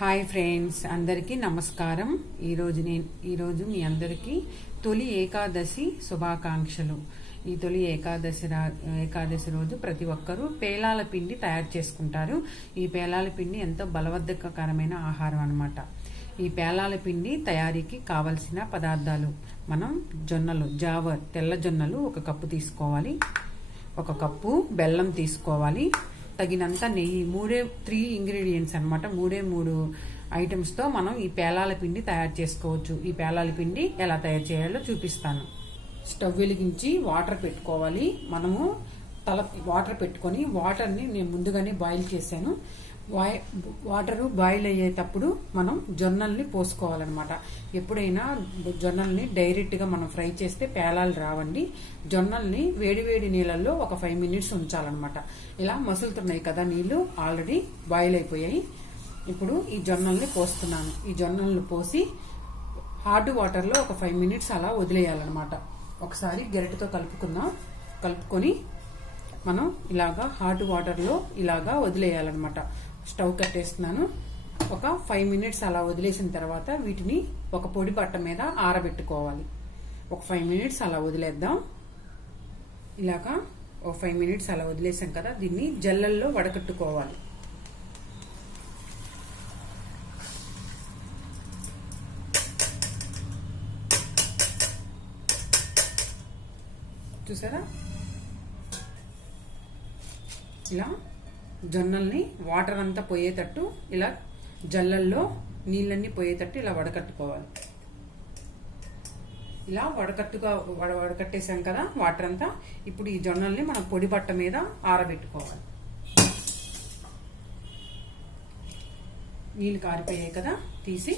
Hi friends అందరికీ నమస్కారం. ఈరోజు నేను ఈరోజు మీ అందరికీ తొలి ఏకాదశి శుభాకాంక్షలు. ఈ తొలి ఏకాదశి రా ఏకాదశి రోజు ప్రతి ఒక్కరూ పేలాల పిండి తయారు చేసుకుంటారు. ఈ పేలాల పిండి ఎంతో బలవర్ధకకరమైన ఆహారం అనమాట ఈ పేలాల పిండి తయారీకి కావలసిన పదార్థాలు మనం జొన్నలు జావర్ తెల్ల జొన్నలు ఒక కప్పు తీసుకోవాలి. ఒక కప్పు బెల్లం తీసుకోవాలి. తగినంత నెయ్యి మూడే త్రీ ఇంగ్రీడియంట్స్ అనమాట మూడే మూడు ఐటమ్స్తో మనం ఈ పేలాల పిండి తయారు చేసుకోవచ్చు. ఈ పేలాల పిండి ఎలా తయారు చేయాలో చూపిస్తాను. స్టవ్ వెలిగించి వాటర్ పెట్టుకోవాలి. మనము తల వాటర్ పెట్టుకొని వాటర్ని నేను ముందుగానే బాయిల్ చేశాను. వాటరు బాయిల్ అయ్యేటప్పుడు మనం జొన్నల్ని పోసుకోవాలన్నమాట. ఎప్పుడైనా జొన్నల్ని డైరెక్ట్గా మనం ఫ్రై చేస్తే పేలాలు రావండి. జొన్నల్ని వేడివేడి నీళ్ళల్లో ఒక ఫైవ్ మినిట్స్ ఉంచాలన్నమాట. ఇలా మసులుతున్నాయి కదా నీళ్ళు ఆల్రెడీ బాయిల్ అయిపోయాయి. ఇప్పుడు ఈ జొన్నల్ని పోస్తున్నాను. ఈ జొన్నల్ని పోసి హాట్ వాటర్లో ఒక ఫైవ్ మినిట్స్ అలా వదిలేయాలన్నమాట. ఒకసారి గెరటితో కలుపుకుందాం. కలుపుకొని మనం ఇలాగా హాట్ వాటర్లో ఇలాగా వదిలేయాలన్నమాట. స్టవ్ కట్టేస్తున్నాను. ఒక ఫైవ్ మినిట్స్ అలా వదిలేసిన తర్వాత వీటిని ఒక పొడి పట్ట మీద ఆరబెట్టుకోవాలి. ఒక ఫైవ్ మినిట్స్ అలా వదిలేద్దాం. ఇలాగా ఒక ఫైవ్ మినిట్స్ అలా వదిలేసాం కదా దీన్ని జల్లల్లో వడకట్టుకోవాలి. చూసారా? ఇలా జొన్నల్ని వాటర్ అంతా పోయేటట్టు ఇలా జల్లల్లో నీళ్ళన్నీ పోయేటట్టు ఇలా వడకట్టుకోవాలి. ఇలా వడకట్టుగా వడ వడకట్టేసాం కదా వాటర్ అంతా ఇప్పుడు ఈ జొన్నల్ని మనం పొడి బట్ట మీద ఆరబెట్టుకోవాలి. నీళ్ళు కారిపోయాయి కదా తీసి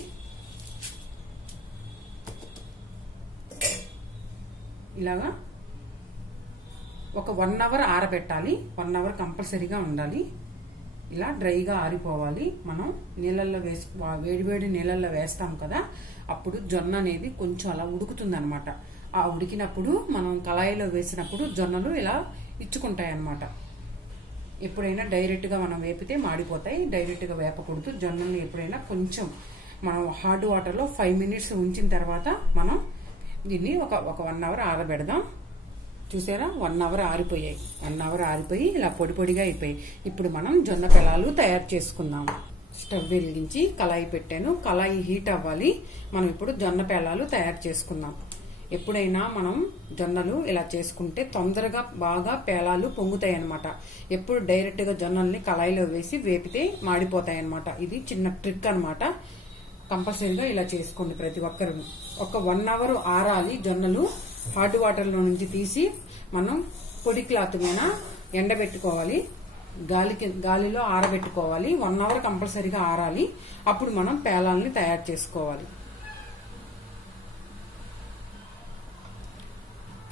ఇలాగా ఒక వన్ అవర్ ఆరబెట్టాలి. వన్ అవర్ కంపల్సరీగా ఉండాలి. ఇలా డ్రైగా ఆరిపోవాలి. మనం నీళ్ళల్లో వేసి వేడివేడి నీళ్ళల్లో వేస్తాం కదా అప్పుడు జొన్న అనేది కొంచెం అలా ఉడుకుతుంది అనమాట ఆ ఉడికినప్పుడు మనం కళాయిలో వేసినప్పుడు జొన్నలు ఇలా ఇచ్చుకుంటాయి అన్నమాట ఎప్పుడైనా డైరెక్ట్గా మనం వేపితే మాడిపోతాయి. డైరెక్ట్గా వేపకూడదు. జొన్నలు ఎప్పుడైనా కొంచెం మనం హాట్ వాటర్లో ఫైవ్ మినిట్స్ ఉంచిన తర్వాత మనం దీన్ని ఒక ఒక వన్ అవర్ ఆరబెడదాం. చూసారా? వన్ అవర్ ఆరిపోయాయి. వన్ అవర్ ఆరిపోయి ఇలా పొడి పొడిగా అయిపోయి ఇప్పుడు మనం జొన్న పిల్లలు తయారు చేసుకుందాం. స్టవ్ వెలిగించి కళాయి పెట్టాను. కళాయి హీట్ అవ్వాలి. మనం ఇప్పుడు జొన్న పేలాలు తయారు చేసుకుందాం. ఎప్పుడైనా మనం జొన్నలు ఇలా చేసుకుంటే తొందరగా బాగా పేలాలు పొంగుతాయి అనమాట ఎప్పుడు డైరెక్ట్గా జొన్నల్ని కళాయిలో వేసి వేపితే మాడిపోతాయి అనమాట ఇది చిన్న ట్రిక్ అనమాట కంపల్సరీగా ఇలా చేసుకోండి ప్రతి ఒక్కరు. ఒక వన్ అవర్ ఆరాలి జొన్నలు. హాట్ వాటర్లో నుంచి తీసి మనం పొడి క్లాత్ మీద ఎండబెట్టుకోవాలి. గాలికి గాలిలో ఆరబెట్టుకోవాలి. వన్ అవర్ కంపల్సరీగా ఆరాలి. అప్పుడు మనం పేలాలని తయారు చేసుకోవాలి.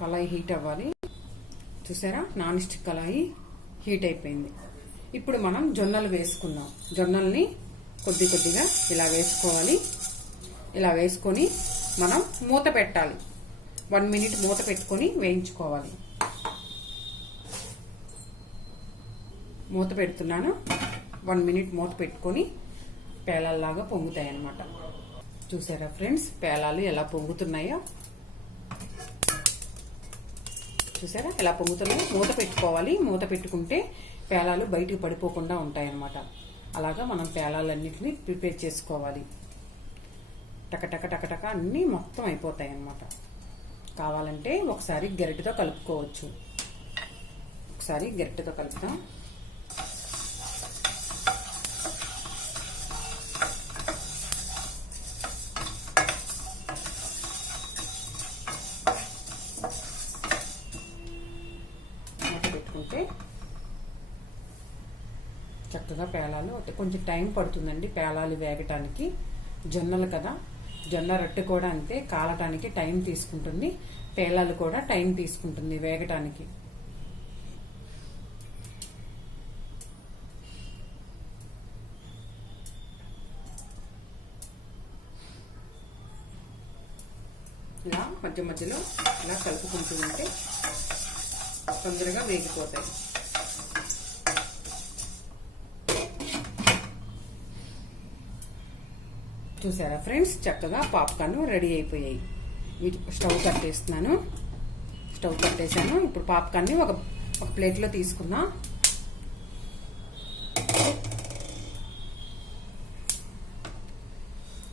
కళాయి హీట్ అవ్వాలి. చూసారా? నాన్ స్టిక్ కళాయి హీట్ అయిపోయింది. ఇప్పుడు మనం జొన్నలు వేసుకుందాం. జొన్నల్ని కొద్ది కొద్దిగా ఇలా వేసుకోవాలి. ఇలా వేసుకొని మనం మూత పెట్టాలి. వన్ మినిట్ మూత పెట్టుకొని వేయించుకోవాలి. మూత పెడుతున్నాను. వన్ మినిట్ మూత పెట్టుకొని పేలాల్లాగా పొంగుతాయి అన్నమాట చూసారా ఫ్రెండ్స్? పేలాలు ఎలా పొంగుతున్నాయో? చూసారా? ఎలా పొంగుతున్నాయో? మూత పెట్టుకోవాలి. మూత పెట్టుకుంటే పేలాలు బయటకు పడిపోకుండా ఉంటాయన్నమాట. అలాగా మనం పేలాలన్నింటినీ ప్రిపేర్ చేసుకోవాలి. టకటక టకటక అన్నీ మొత్తం అయిపోతాయి అన్నమాట కావాలంటే ఒకసారి గరిటెతో కలుపుకోవచ్చు. ఒకసారి గరిటెతో కలుపుతాం పెట్టుకుంటే చక్కగా పేలాలు కొంచెం టైం పడుతుందండి పేలాలు వేగటానికి. జొన్నలు కదా జొన్న రొట్టె కూడా అంతే కాలటానికి టైం తీసుకుంటుంది పేలాలు కూడా టైం తీసుకుంటుంది వేగటానికి. ఇలా మధ్య మధ్యలో ఇలా కలుపుకుంటూ ఉంటే తొందరగా వేగిపోతాయి. చూసారా ఫ్రెండ్స్? చక్కగా పాప్కార్న్ రెడీ అయిపోయాయి. వీటి స్టవ్ కట్టేస్తున్నాను స్టవ్ కట్టేశాను ఇప్పుడు పాప్కార్న్ని ఒక ఒక ప్లేట్లో తీసుకున్నా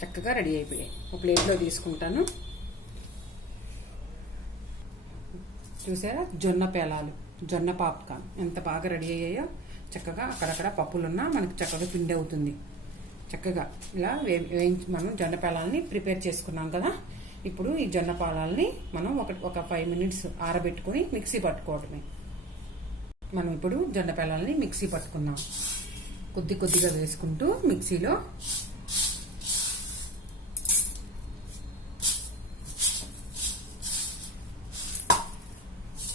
చక్కగా రెడీ అయిపోయాయి. ఒక ప్లేట్లో తీసుకుంటాను. చూసారా? జొన్న పేలాలు జొన్న పాప్కార్న్. ఎంత బాగా రెడీ అయ్యాయో. చక్కగా అక్కడక్కడ పప్పులున్నా మనకు చక్కగా పిండి అవుతుంది. చక్కగా ఇలా వే వేయించి మనం జొన్న పేలాలని ప్రిపేర్ చేసుకున్నాం కదా. ఇప్పుడు ఈ జొన్న పాలాలని మనం ఒక ఒక ఫైవ్ మినిట్స్ ఆరబెట్టుకొని మిక్సీ పట్టుకోవటమే మనం ఇప్పుడు జొన్న పేలాలని మిక్సీ పట్టుకున్నాం. కొద్ది కొద్దిగా వేసుకుంటూ మిక్సీలో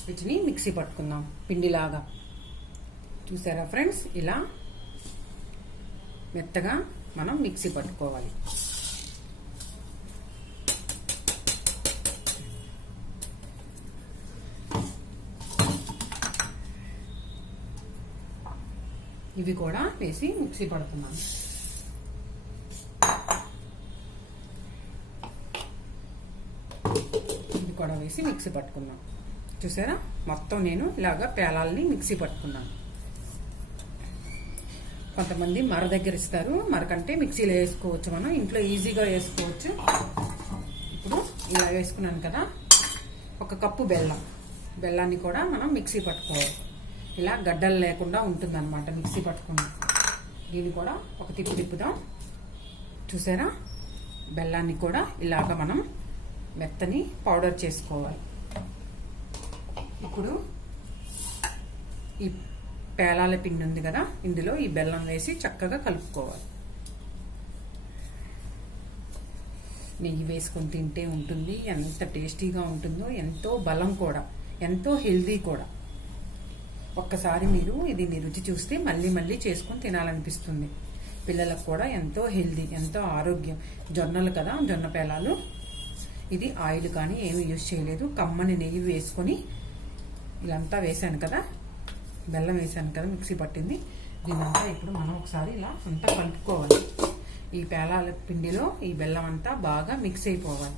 వీటిని మిక్సీ పట్టుకుందాం. పిండిలాగా. చూసారా ఫ్రెండ్స్? ఇలా మెత్తగా మనం మిక్సీ పట్టుకోవాలి. ఇవి కూడా వేసి మిక్సీ పడుతున్నాను ఇవి కూడా వేసి మిక్సీ పట్టుకున్నాను చూసారా? మొత్తం నేను ఇలాగా పేలాలని మిక్సీ పట్టుకున్నాను. కొంతమంది మర దగ్గర ఇస్తారు. మరకంటే మిక్సీలో వేసుకోవచ్చు మనం. ఇంట్లో ఈజీగా వేసుకోవచ్చు. ఇప్పుడు ఇలా వేసుకున్నాను కదా. ఒక కప్పు బెల్లం. బెల్లాన్ని కూడా మనం మిక్సీ పట్టుకోవాలి. ఇలా గడ్డలు లేకుండా ఉంటుందన్నమాట మిక్సీ పట్టుకుని దీన్ని కూడా ఒక తిప్పు తిప్పుదాం. చూసారా? బెల్లాన్ని కూడా ఇలాగ మనం మెత్తని పౌడర్ చేసుకోవాలి. ఇప్పుడు ఈ పేలాల పిండి ఉంది కదా ఇందులో ఈ బెల్లం వేసి చక్కగా కలుపుకోవాలి. నెయ్యి వేసుకొని తింటే ఉంటుంది ఎంత టేస్టీగా ఉంటుందో ఎంతో బలం కూడా ఎంతో హెల్దీ కూడా. ఒక్కసారి మీరు ఇది రుచి చూస్తే మళ్ళీ మళ్ళీ చేసుకొని తినాలనిపిస్తుంది. పిల్లలకు కూడా ఎంతో హెల్దీ ఎంతో ఆరోగ్యం. జొన్నలు కదా జొన్న పేలాలు. ఇది ఆయిల్ కానీ ఏమీ యూజ్ చేయలేదు. కమ్మని నెయ్యి వేసుకొని ఇలాంతా వేసాను కదా. బెల్లం వేసాను కదా మిక్సీ పట్టింది. దీనంతా ఇప్పుడు మనం ఒకసారి ఇలా అంతా కలుపుకోవాలి. ఈ పేలాల పిండిలో ఈ బెల్లం అంతా బాగా మిక్స్ అయిపోవాలి.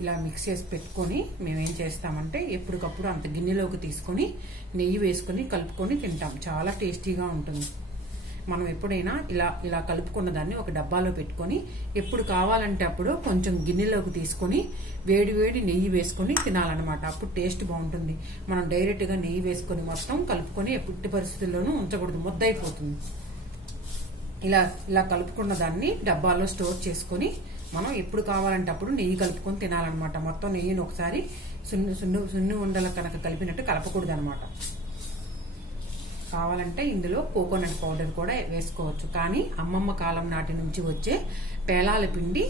ఇలా మిక్స్ చేసి పెట్టుకొని మేమేం చేస్తామంటే ఎప్పటికప్పుడు అంత గిన్నెలోకి తీసుకొని నెయ్యి వేసుకొని కలుపుకొని తింటాం. చాలా టేస్టీగా ఉంటుంది. మనం ఎప్పుడైనా ఇలా ఇలా కలుపుకున్న దాన్ని ఒక డబ్బాలో పెట్టుకొని ఎప్పుడు కావాలంటే అప్పుడు కొంచెం గిన్నెలోకి తీసుకొని వేడి వేడి నెయ్యి వేసుకొని తినాలన్నమాట. అప్పుడు టేస్ట్ బాగుంటుంది. మనం డైరెక్ట్గా నెయ్యి వేసుకొని మొత్తం కలుపుకొని ఎప్పుడు పరిస్థితుల్లోనూ ఉంచకూడదు. ముద్దయిపోతుంది. ఇలా ఇలా కలుపుకున్న దాన్ని డబ్బాలో స్టోర్ చేసుకొని మనం ఎప్పుడు కావాలంటే అప్పుడు నెయ్యి కలుపుకొని తినాలన్నమాట. మొత్తం నెయ్యిని ఒకసారి సున్ను సున్ను సున్ను ఉండల కనుక కలిపినట్టు కలపకూడదు అనమాట కావాలంటే ఇందులో కోకోనట్ పౌడర్ కూడా వేసుకోవచ్చు. కానీ అమ్మమ్మ కాలం నాటి నుంచి వచ్చే పేలాల పిండి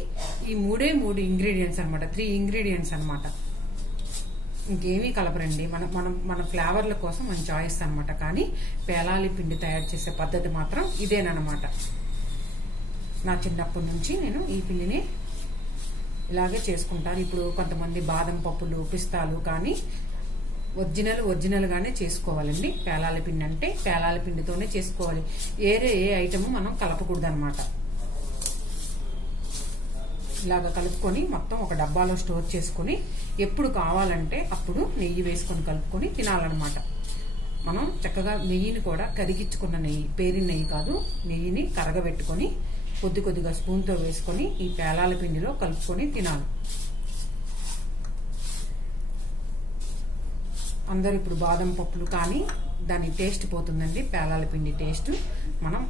ఈ మూడే మూడు ఇంగ్రీడియంట్స్ అనమాట త్రీ ఇంగ్రీడియంట్స్ అనమాట ఇంకేమీ కలపరండి. మన మనం మన ఫ్లేవర్ల కోసం మన చాయిస్ అనమాట కానీ పేలాలి పిండి తయారు చేసే పద్ధతి మాత్రం ఇదేనమాట నా చిన్నప్పటి నుంచి నేను ఈ పిండిని ఇలాగే చేసుకుంటాను. ఇప్పుడు కొంతమంది బాదం పప్పులు పిస్తాలు కానీ ఒరిజినల్ ఒరిజినల్గానే చేసుకోవాలండి. పేలాల పిండి అంటే పేలాల పిండితోనే చేసుకోవాలి. ఏరే ఏ ఐటమ్ మనం కలపకూడదు అనమాట ఇలాగ కలుపుకొని మొత్తం ఒక డబ్బాలో స్టోర్ చేసుకొని ఎప్పుడు కావాలంటే అప్పుడు నెయ్యి వేసుకొని కలుపుకొని తినాలన్నమాట మనం చక్కగా నెయ్యిని కూడా కరిగించుకున్న నెయ్యి పేరిన నెయ్యి కాదు నెయ్యిని కరగబెట్టుకొని కొద్ది కొద్దిగా స్పూన్తో వేసుకొని ఈ పేలాల పిండిలో కలుపుకొని తినాలి. అందరూ ఇప్పుడు బాదం పప్పులు కానీ దాని టేస్ట్ పోతుందండి పేలాల పిండి టేస్ట్. మనం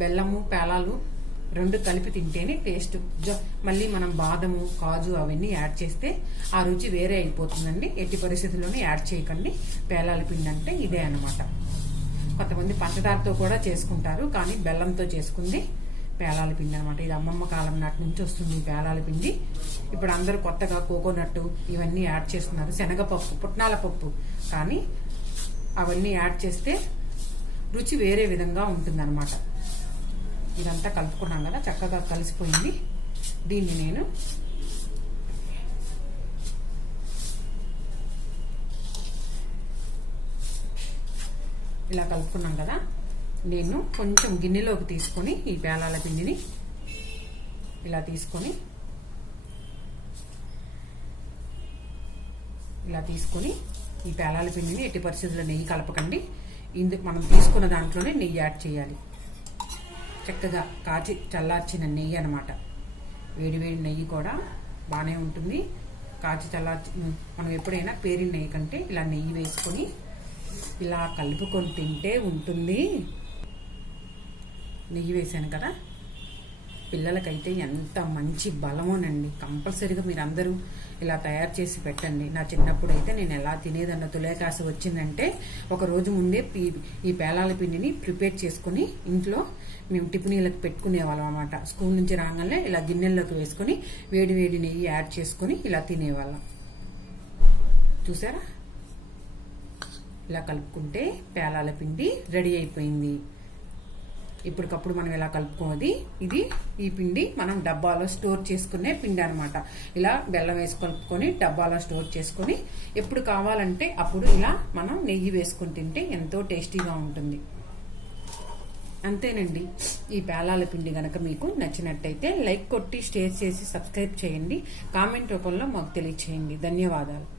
బెల్లము పేలాలు రెండు కలిపి తింటేనే టేస్ట్. మళ్ళీ మనం బాదము కాజు అవన్నీ యాడ్ చేస్తే ఆ రుచి వేరే అయిపోతుందండి. ఎట్టి పరిస్థితుల్లోనే యాడ్ చేయకండి. పేలాల పిండి అంటే ఇదే అనమాట కొంతమంది పంచదారతో కూడా చేసుకుంటారు కానీ బెల్లంతో చేసుకుంది పేలాల పిండి అనమాట ఇది అమ్మమ్మ కాలం నాటి నుంచి వస్తుంది పేలాల పిండి. ఇప్పుడు అందరూ కొత్తగా కోకోనట్ ఇవన్నీ యాడ్ చేస్తున్నారు. శనగపప్పు పుట్నాల పప్పు. కానీ అవన్నీ యాడ్ చేస్తే రుచి వేరే విధంగా ఉంటుందన్నమాట. ఇదంతా కలుపుకున్నాం కదా చక్కగా కలిసిపోయింది. దీన్ని నేను ఇలా కలుపుకున్నాం కదా. నేను కొంచెం గిన్నెలోకి తీసుకొని ఈ పేలాల పిండిని ఇలా తీసుకొని ఇలా తీసుకొని ఈ పేలాల పిండిని ఎట్టి పరిస్థితుల్లో నెయ్యి కలపకండి. ఇందు మనం తీసుకున్న దాంట్లోనే నెయ్యి యాడ్ చేయాలి. చక్కగా కాచి చల్లార్చిన నెయ్యి అనమాట వేడి వేడి నెయ్యి కూడా బాగానే ఉంటుంది. కాచి చల్లార్చి మనం ఎప్పుడైనా పేరిన నెయ్యి కంటే ఇలా నెయ్యి వేసుకొని ఇలా కలుపుకొని తింటే ఉంటుంది. నెయ్యి వేసాను కదా. పిల్లలకైతే ఎంత మంచి బలమోనండి. కంపల్సరీగా మీరు అందరూ ఇలా తయారు చేసి పెట్టండి. నా చిన్నప్పుడు అయితే నేను ఎలా తినేదన్న తులేకాస వచ్చిందంటే ఒక రోజు ముందే పీ- ఈ పేలాల పిండిని ప్రిపేర్ చేసుకుని ఇంట్లో మేము టిఫినీలకు పెట్టుకునే వాళ్ళం అనమాట స్కూల్ నుంచి రాగానే ఇలా గిన్నెల్లోకి వేసుకొని వేడి వేడి నెయ్యి యాడ్ చేసుకొని ఇలా తినేవాళ్ళం. చూసారా? ఇలా కలుపుకుంటే పేలాల పిండి రెడీ అయిపోయింది. ఇప్పటికప్పుడు మనం ఇలా కలుపుకోది ఇది ఈ పిండి మనం డబ్బాలో స్టోర్ చేసుకునే పిండి అనమాట ఇలా బెల్లం వేసి కలుపుకొని డబ్బాలో స్టోర్ చేసుకొని ఎప్పుడు కావాలంటే అప్పుడు ఇలా మనం నెయ్యి వేసుకొని తింటే ఎంతో టేస్టీగా ఉంటుంది. అంతేనండి. ఈ పేలాల పిండి గనక మీకు నచ్చినట్టయితే లైక్ కొట్టి షేర్ చేసి సబ్స్క్రైబ్ చేయండి. కామెంట్ రూపంలో మాకు తెలియచేయండి. ధన్యవాదాలు.